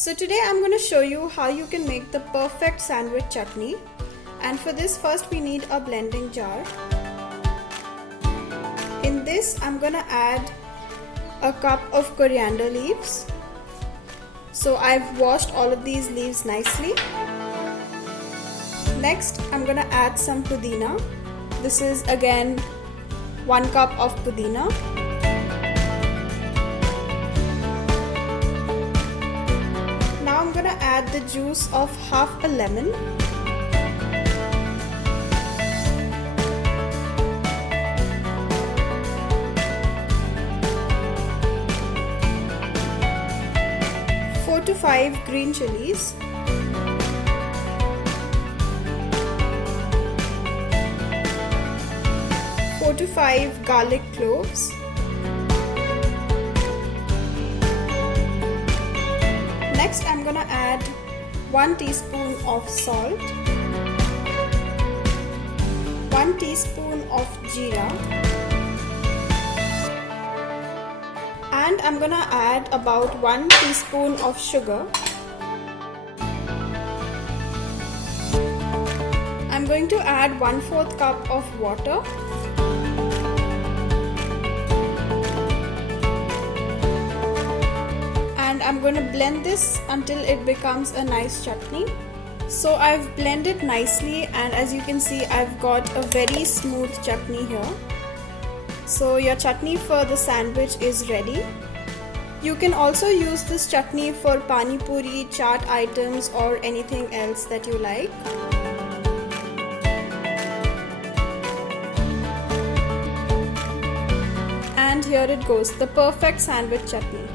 So today I'm going to show you how you can make the perfect sandwich chutney. And for this, first we need a blending jar. In this I'm going to add a cup of coriander leaves. So I've washed all of these leaves nicely. Next I'm going to add some pudina. This is again 1 cup of pudina. Now I'm going to add the juice of half a lemon. Four to 5 green chilies. 4 to 5 garlic cloves. Next I'm gonna add 1 teaspoon of salt, 1 teaspoon of jeera, and I'm gonna add about 1 teaspoon of sugar. I'm going to add 1/4 cup of water. I'm going to blend this until it becomes a nice chutney. So I've blended nicely, and as you can see I've got a very smooth chutney here. So your chutney for the sandwich is ready. You can also use this chutney for pani puri, chaat items or anything else that you like. And here it goes, the perfect sandwich chutney.